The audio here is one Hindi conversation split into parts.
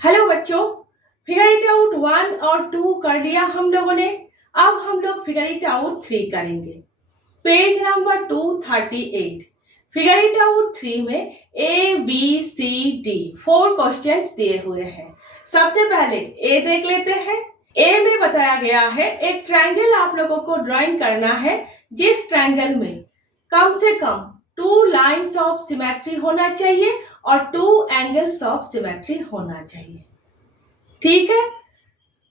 हेलो बच्चों, फिगर इट आउट 1 और 2 कर लिया हम लोगों ने। अब हम लोग फिगर इट आउट 3 करेंगे। Page number 238। Figure it out 3 में A B C D 4 questions दिए हुए हैं। सबसे पहले ए देख लेते हैं। ए में बताया गया है एक ट्रायंगल आप लोगों को ड्राइंग करना है, जिस ट्रायंगल में कम से कम 2 लाइंस ऑफ सिमेट्री होना चाहिए और 2 एंगल्स ऑफ सिमेट्री होना चाहिए। ठीक है,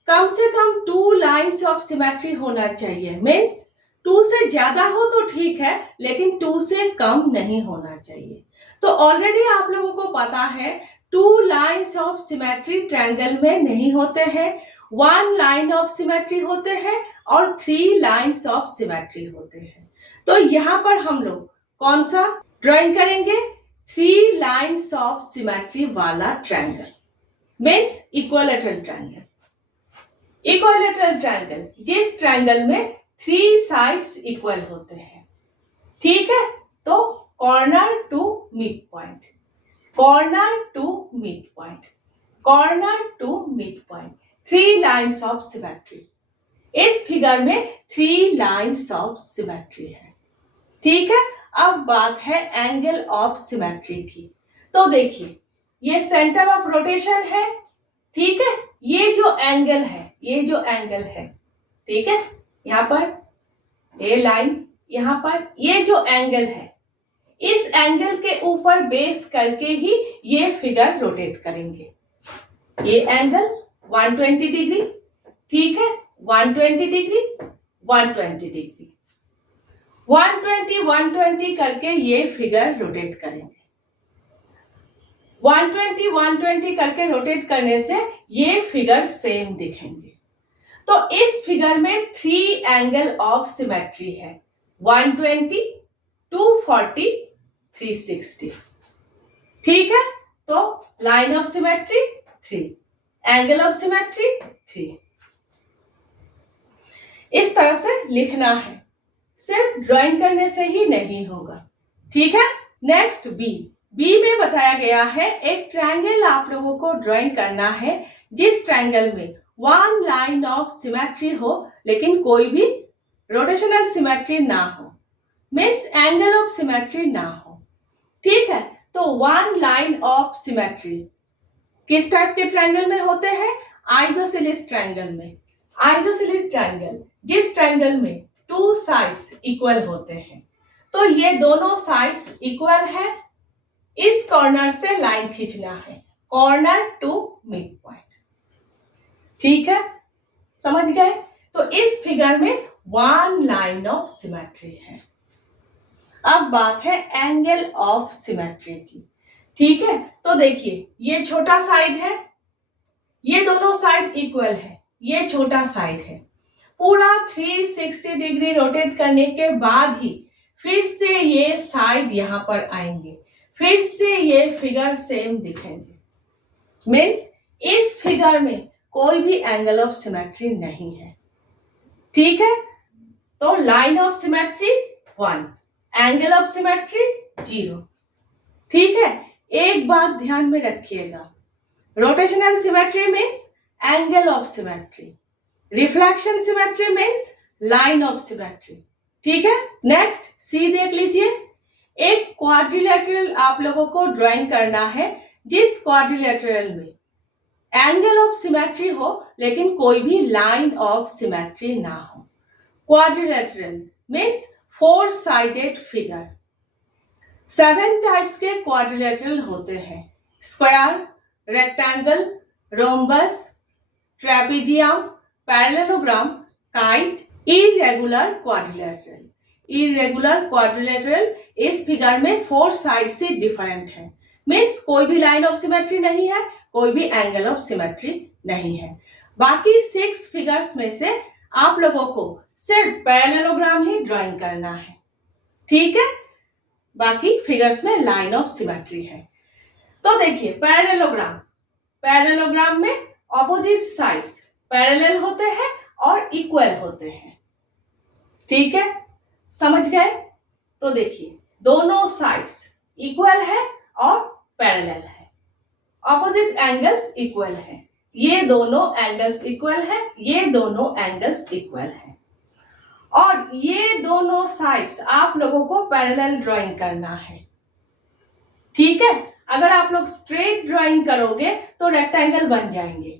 कम से कम 2 लाइंस ऑफ सिमेट्री होना चाहिए। मीन्स 2 से ज्यादा हो तो ठीक है, लेकिन 2 से कम नहीं होना चाहिए। तो ऑलरेडी आप लोगों को पता है 2 लाइंस ऑफ सिमेट्री ट्रायंगल में नहीं होते हैं, 1 लाइन ऑफ सिमेट्री होते हैं और 3 लाइंस ऑफ सिमेट्री होते हैं। तो यहाँ पर हम लोग कौन सा ड्राइंग करेंगे? 3 लाइंस ऑफ सिमेट्री वाला triangle, means equilateral triangle. Equilateral triangle, जिस ट्रायंगल में 3 साइड्स इक्वल होते हैं। ठीक है, तो corner to midpoint, corner to midpoint, corner to midpoint, 3 lines of symmetry. इस फिगर में 3 लाइंस ऑफ सिमेट्री है। ठीक है, अब बात है एंगल ऑफ सिमेट्री की। तो देखिए, ये सेंटर ऑफ रोटेशन है। ठीक है, ये जो एंगल है, ये जो एंगल है, ठीक है, यहाँ पर ए लाइन, यहाँ पर ये जो एंगल है, इस एंगल के ऊपर बेस करके ही ये फिगर रोटेट करेंगे। ये एंगल 120 डिग्री, ठीक है, 120 डिग्री, 120 डिग्री, 120 करके ये फिगर रोटेट करेंगे। 120 करके रोटेट करने से ये फिगर सेम दिखेंगे। तो इस फिगर में 3 एंगल ऑफ सिमेट्री है, 120, 240, 360। ठीक है, तो line of symmetry 3, angle of symmetry 3। इस तरह से लिखना है, सिर्फ ड्राइंग करने से ही नहीं होगा। ठीक है, नेक्स्ट बी। बी में बताया गया है एक ट्रायंगल आप लोगों को ड्राइंग करना है, जिस ट्रायंगल में 1 लाइन ऑफ सिमेट्री हो, लेकिन कोई भी रोटेशनल सिमेट्री ना हो, मीन्स एंगल ऑफ सिमेट्री ना हो। ठीक है, तो 1 लाइन ऑफ सिमेट्री किस टाइप के ट्रायंगल में होते हैं? आइसोसेलेस ट्रायंगल में। आइसोसेलेस ट्रायंगल, जिस ट्रायंगल में 2 साइड्स इक्वल होते हैं। तो ये दोनों साइड्स इक्वल है, इस कॉर्नर से लाइन खींचना है, कॉर्नर टू मिड पॉइंट। ठीक है, समझ गए? तो इस फिगर में 1 लाइन ऑफ सिमेट्री है। अब बात है एंगल ऑफ सिमेट्री की। ठीक है, तो देखिए, ये छोटा साइड है, ये दोनों साइड इक्वल है, ये छोटा साइड है। पूरा 360 डिग्री रोटेट करने के बाद ही फिर से ये साइड यहां पर आएंगे, फिर से ये फिगर सेम दिखेंगे। मीन्स इस फिगर में कोई भी एंगल ऑफ सिमेट्री नहीं है। ठीक है, तो line of symmetry 1, angle of symmetry 0। ठीक है, एक बात ध्यान में रखिएगा, rotational symmetry means angle of symmetry, reflection symmetry means line of symmetry. ठीक है, नेक्स्ट सी देख लीजिए। एक क्वाड्रिलेटरल आप लोगों को ड्राइंग करना है, जिस क्वाड्रिलेटरल में एंगल ऑफ सिमेट्री हो, लेकिन कोई भी लाइन ऑफ सिमेट्री ना हो। Quadrilateral means 4 sided figure. 7 types के क्वाड्रिलेटरल होते हैं, square, rectangle, rhombus, trapezium, parallelogram, kite, irregular quadrilateral. Irregular quadrilateral इस फिगर में 4 साइड से डिफरेंट है, मीन्स कोई भी लाइन ऑफ सिमेट्री नहीं है, कोई भी एंगल ऑफ सिमेट्री नहीं है। बाकी 6 फिगर्स में से आप लोगों को सिर्फ पैरेललोग्राम ही ड्राइंग करना है। ठीक है, बाकी फिगर्स में लाइन ऑफ सिमेट्री है। तो देखिए, पैरेललोग्राम, पैरेललोग्राम में ऑपोजिट साइड्स पैरेलल होते हैं और इक्वल होते हैं। ठीक है, समझ गए? तो देखिए, दोनों साइड्स इक्वल है और पैरेलल है। ऑपोजिट एंगल्स इक्वल है, ये दोनों एंगल्स इक्वल है, ये दोनों एंगल्स इक्वल है, और ये दोनों साइड्स आप लोगों को पैरेलल ड्राइंग करना है। ठीक है, अगर आप लोग स्ट्रेट ड्राइंग करोगे तो रेक्टेंगल बन जाएंगे।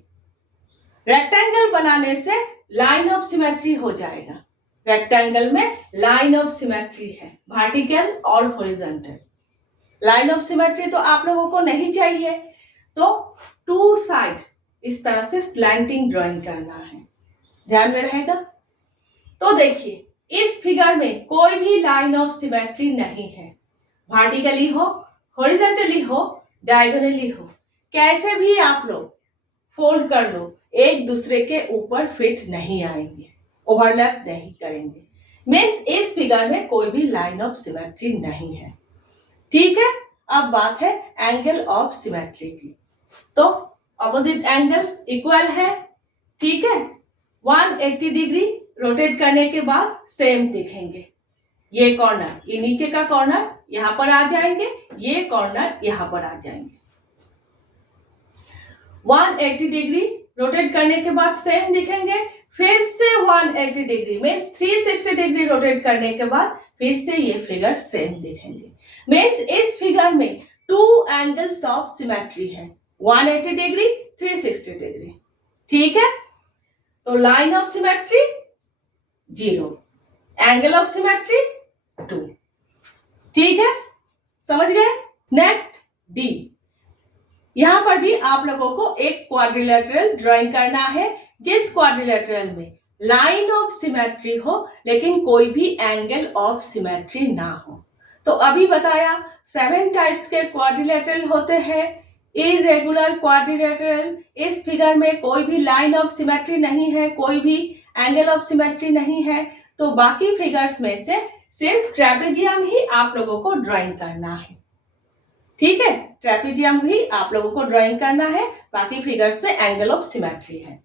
रेक्टेंगल बनाने से लाइन ऑफ सिमेट्री हो जाएगा। रेक्टेंगल में लाइन ऑफ सिमेट्री है, वर्टिकल और हॉरिजॉन्टल। लाइन ऑफ सिमेट्री तो आप लोगों को नहीं चाहिए, तो टू साइड्स इस तरह से स्लैंटिंग ड्राइंग करना है, ध्यान में रहेगा। तो देखिए, इस फिगर में कोई भी लाइन ऑफ सिमेट्री नहीं है, वर्टिकली हो, हॉरिजॉन्टली हो, डायगोनली हो, कैसे भी आप लोग फोल्ड कर लो, एक दूसरे के ऊपर फिट नहीं आएंगे, ओवरलैप नहीं करेंगे। मीन्स इस फिगर में कोई भी लाइन ऑफ सिमेट्री नहीं है। ठीक है, अब बात है एंगल ऑफ सिमेट्री की। तो ऑपोजिट एंगल्स इक्वल है, ठीक है, 180 डिग्री रोटेट करने के बाद सेम दिखेंगे। ये कॉर्नर, ये नीचे का कॉर्नर यहां पर आ जाएंगे, ये कॉर्नर यहां पर आ जाएंगे। 180 डिग्री रोटेट करने के बाद सेम दिखेंगे, फिर से 180 डिग्री मीन्स 360 डिग्री रोटेट करने के बाद फिर से ये फिगर सेम दिखेंगे। मीन्स इस फिगर में टू एंगल्स ऑफ सिमेट्री है, 180 डिग्री, 360 डिग्री। ठीक है, तो line of symmetry 0, angle of symmetry 2। ठीक है, समझ गए। नेक्स्ट डी, यहां पर भी आप लोगों को एक क्वाड्रिलेटरल ड्राइंग करना है, जिस क्वाड्रिलेटरल में लाइन ऑफ सिमेट्री हो लेकिन कोई भी एंगल ऑफ सिमेट्री ना हो। तो अभी बताया 7 टाइप्स के क्वाड्रिलेटरल होते हैं। इरेगुलर क्वाड्रिलेटरल, इस फिगर में कोई भी लाइन ऑफ सिमेट्री नहीं है, कोई भी एंगल ऑफ सिमेट्री नहीं है, तो बाकी फिगर्स में से सिर्फ ट्रेपेजियम ही आप लोगों को ड्राइंग करना है। ठीक है, ट्रेपेजियम भी आप लोगों को ड्राइंग करना है, बाकी फिगर्स में एंगल ऑफ सिमेट्री है।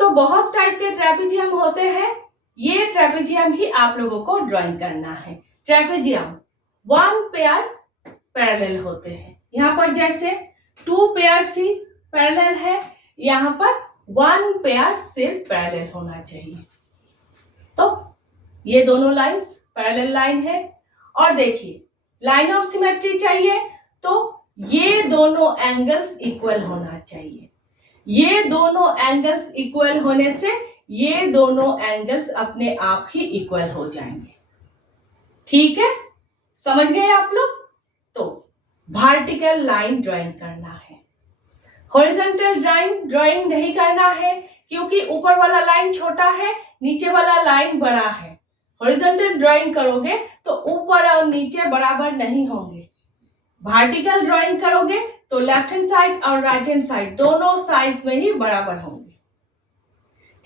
तो बहुत टाइप के ट्रेपेजियम होते हैं, ये ट्रेपेजियम ही आप लोगों को ड्राइंग करना है। ट्रेपेजियम 1 पेयर पैरेलल होते हैं, यहाँ पर जैसे 2 पेयर सी पैरेलल है, यहाँ पर 1 पेयर सिर्फ पैरेलल होना चाहिए। तो ये दोनों लाइंस पैरेलल लाइन है। और देखिए, लाइन ऑफ सिमेट्री चाहिए तो ये दोनों एंगल्स इक्वल होना चाहिए। ये दोनों एंगल्स इक्वल होने से ये दोनों एंगल्स अपने आप ही इक्वल हो जाएंगे। ठीक है, समझ गए आप लोग। तो वर्टिकल लाइन ड्राइंग करना है, हॉरिजॉन्टल ड्राइंग नहीं करना है, क्योंकि ऊपर वाला लाइन छोटा है, नीचे वाला लाइन बड़ा है। हॉरिजॉन्टल ड्राइंग करोगे तो ऊपर और नीचे बराबर नहीं होंगे। वर्टिकल ड्राइंग करोगे तो लेफ्ट हैंड साइड और राइट हैंड साइड दोनों साइड्स में ही बराबर होंगे।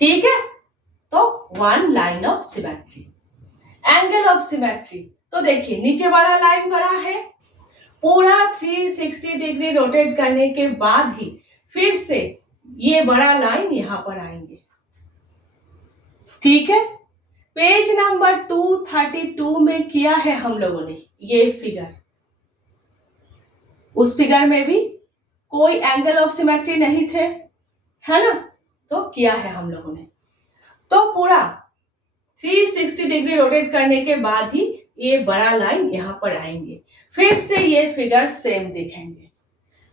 ठीक है, तो 1 line of symmetry. Angle of symmetry, तो देखिए नीचे वाला लाइन बड़ा है, पूरा 360 डिग्री रोटेट करने के बाद ही फिर से ये बड़ा लाइन यहां पर आएंगे। ठीक है, पेज नंबर 232 में किया है हम लोगों ने ये फिगर। उस फिगर में भी कोई एंगल ऑफ सिमेट्री नहीं थे, है ना, तो किया है हम लोगों ने। तो पूरा 360 डिग्री रोटेट करने के बाद ही ये बड़ा लाइन यहां पर आएंगे, फिर से ये फिगर सेम दिखेंगे।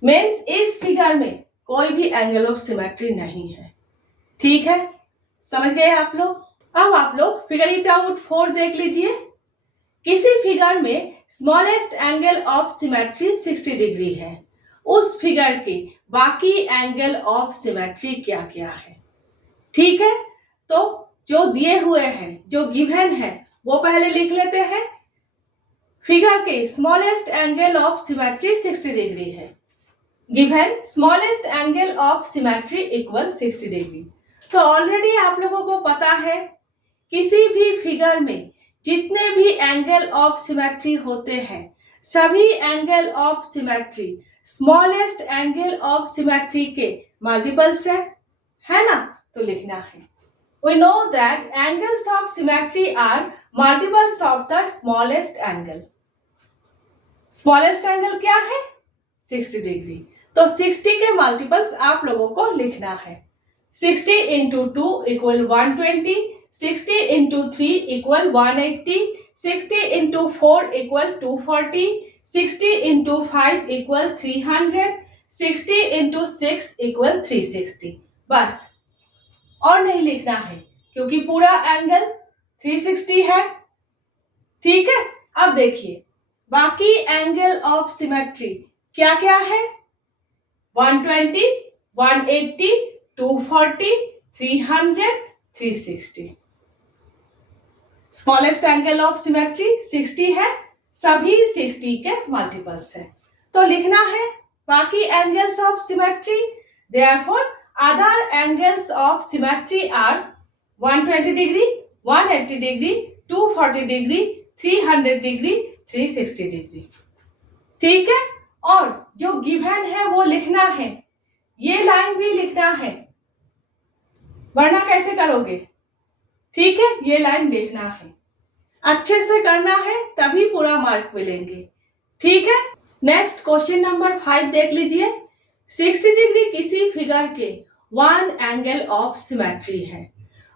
मीन्स इस फिगर में कोई भी एंगल ऑफ सिमेट्री नहीं है। ठीक है, समझ गए आप लोग। अब आप लोग फिगर इट आउट 4 देख लीजिए। किसी फिगर में smallest angle of symmetry 60 degree है, उस फिगर के बाकी एंगल ऑफ सिमेट्री क्या क्या है। ठीक है, तो जो दिए हुए हैं, जो गिवन है, वो पहले लिख लेते हैं। फिगर के smallest angle of symmetry 60 degree है। Given smallest angle of symmetry equal 60 degree. तो ऑलरेडी आप लोगों को पता है, किसी भी फिगर में जितने भी एंगल ऑफ सिमेट्री होते हैं, सभी angle of symmetry smallest angle of symmetry के मल्टीपल्स है ना, तो लिखना है। We know that angles of symmetry are multiples of the smallest angle. Smallest angle क्या है? 60 डिग्री। तो 60 के मल्टीपल्स आप लोगों को लिखना है। 60 into 2 equal 120, 60 into 3 equal 180, 60 into 4 equal 240, 60 into 5 equal 300, 60 into 6 equal 360। बस, और नहीं लिखना है क्योंकि पूरा एंगल 360 है। ठीक है, अब देखिए बाकी एंगल ऑफ सिमेट्री क्या क्या है? 120, 180, 240, 300, 360। स्मॉलेस्ट एंगल ऑफ सिमेट्री 60 है, सभी 60 के मल्टीपल्स है। तो लिखना है बाकी angles of symmetry, therefore other angles of symmetry are 120 degree, 180 degree, 240 degree, 300 degree, 360 degree. ठीक है, और जो गिवन है वो लिखना है, ये लाइन भी लिखना है, वरना कैसे करोगे? ठीक है, ये लाइन लिखना है, अच्छे से करना है तभी पूरा मार्क मिलेंगे। ठीक है, नेक्स्ट क्वेश्चन नंबर 5 देख लीजिए। 60 डिग्री किसी फिगर के वन एंगल ऑफ सिमेट्री है,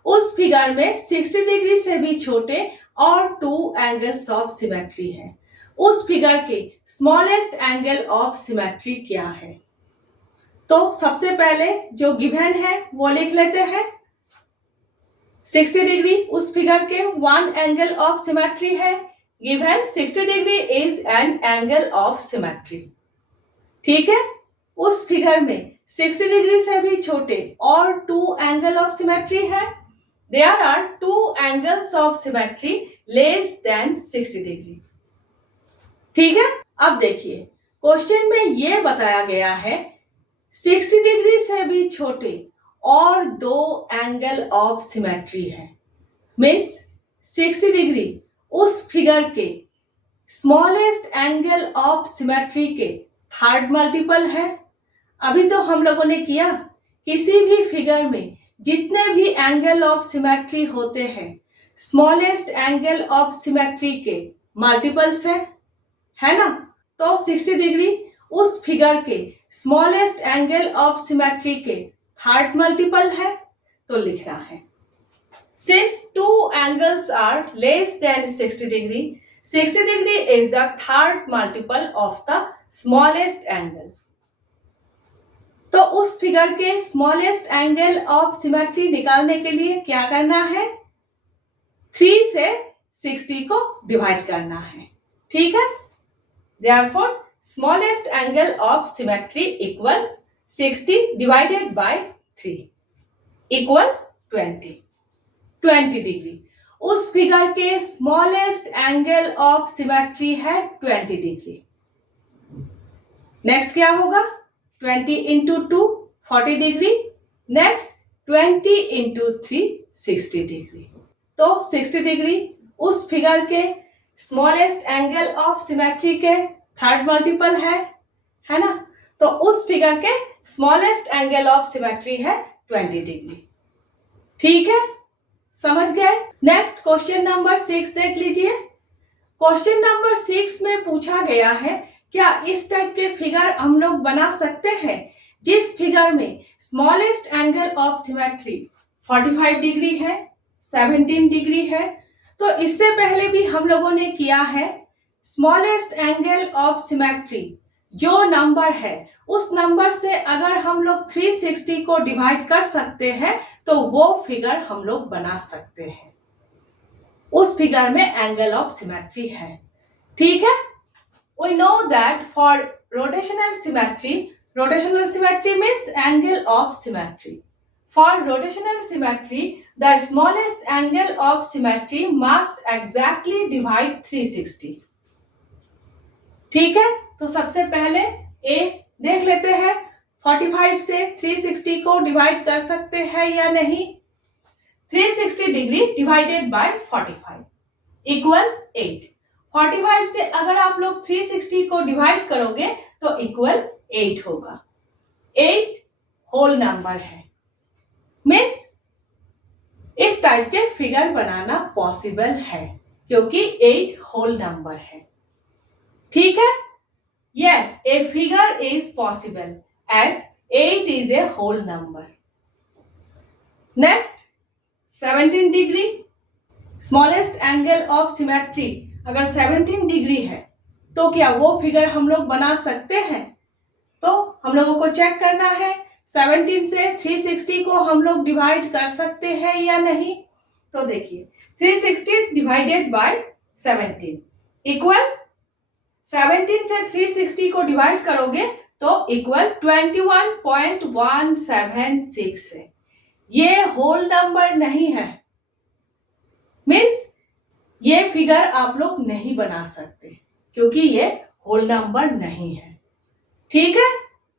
उस फिगर में 60 डिग्री से भी छोटे और 2 एंगल्स ऑफ सिमेट्री है, उस फिगर के स्मॉलेस्ट एंगल ऑफ सिमेट्री क्या है? तो सबसे पहले जो गिवन है वो लिख लेते हैं। 60 डिग्री उस फिगर के वन एंगल ऑफ सिमेट्री है, given 60 degree is an angle of symmetry. ठीक है, उस फिगर में 60 डिग्री से भी छोटे और 2 एंगल ऑफ सिमेट्री है, there are 2 angles of symmetry less than 60 degree. ठीक है, अब देखिए क्वेश्चन में ये बताया गया है 60 डिग्री से भी छोटे और 2 एंगल ऑफ सिमेट्री है, मीन्स 60 डिग्री उस फिगर के स्मॉलेस्ट एंगल ऑफ सिमेट्री के थर्ड मल्टीपल है। अभी तो हम लोगों ने किया किसी भी फिगर में जितने भी एंगल ऑफ सिमेट्री होते हैं स्मॉलेस्ट एंगल ऑफ सिमेट्री के मल्टीपल्स है ना? तो 60 डिग्री उस फिगर के स्मॉलेस्ट एंगल ऑफ सिमेट्री के थर्ड मल्टीपल है, तो लिखना है since 2 angles are less than 60 degree, 60 degree is the third multiple of the smallest angle. तो उस फिगर के स्मॉलेस्ट एंगल ऑफ सिमेट्री निकालने के लिए क्या करना है? 3 से 60 को डिवाइड करना है। ठीक है, therefore smallest angle of symmetry equal 60 divided by 3 equal 20 degree. उस फिगर के स्मॉलेस्ट एंगल ऑफ सिमेट्री है 20 डिग्री। नेक्स्ट क्या होगा? 20 into 2 40 degree, next 20 into 3 60 degree. तो 60 डिग्री उस फिगर के स्मॉलेस्ट एंगल ऑफ सिमेट्री के थर्ड मल्टीपल है ना? तो उस फिगर के स्मॉलेस्ट एंगल ऑफ सिमेट्री है 20 डिग्री। ठीक है, समझ गए? नेक्स्ट क्वेश्चन नंबर 6 देख लीजिए। क्वेश्चन नंबर 6 में पूछा गया है क्या इस टाइप के फिगर हम लोग बना सकते हैं जिस फिगर में smallest angle of symmetry 45 degree है, 17 डिग्री है। तो इससे पहले भी हम लोगों ने किया है स्मॉलेस्ट एंगल ऑफ सिमेट्री जो नंबर है उस नंबर से अगर हम लोग 360 को डिवाइड कर सकते हैं तो वो फिगर हम लोग बना सकते हैं, उस फिगर में एंगल ऑफ सिमेट्री है। ठीक है, we know that for rotational symmetry means angle of symmetry. For rotational symmetry, the smallest angle of symmetry must exactly divide 360. ठीक है, तो सबसे पहले ए देख लेते हैं 45 से 360 को डिवाइड कर सकते हैं या नहीं। 360 डिग्री डिवाइडेड बाय 45 इक्वल 8। 45 से अगर आप लोग 360 को डिवाइड करोगे तो इक्वल 8 होगा। 8 होल नंबर है, मीन्स इस टाइप के फिगर बनाना पॉसिबल है क्योंकि 8 होल नंबर है। ठीक है, yes, A figure is possible as 8 is a whole number. Next, 17 degree. Smallest angle of symmetry अगर 17 डिग्री है तो क्या वो फिगर हम लोग बना सकते हैं? तो हम लोगों को चेक करना है 17 से 360 को हम लोग डिवाइड कर सकते हैं या नहीं। तो देखिए 360 डिवाइडेड बाय 17 इक्वल 17 से 360 को डिवाइड करोगे तो इक्वल 21.176 है। ये होल नंबर नहीं है, मीन्स ये फिगर आप लोग नहीं बना सकते क्योंकि ये होल नंबर नहीं है। ठीक है,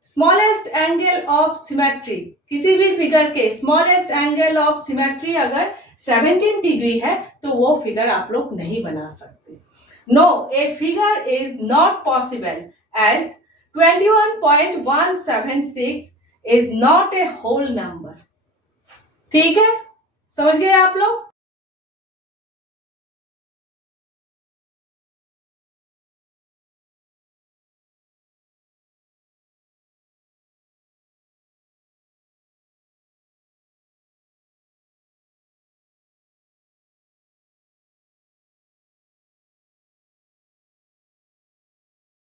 स्मॉलेस्ट एंगल ऑफ सिमेट्री, किसी भी फिगर के स्मॉलेस्ट एंगल ऑफ सिमेट्री अगर 17 डिग्री है तो वो फिगर आप लोग नहीं बना सकते। No, a figure is not possible as 21.176 is not a whole number. ठीक है, समझ गए आप लोग?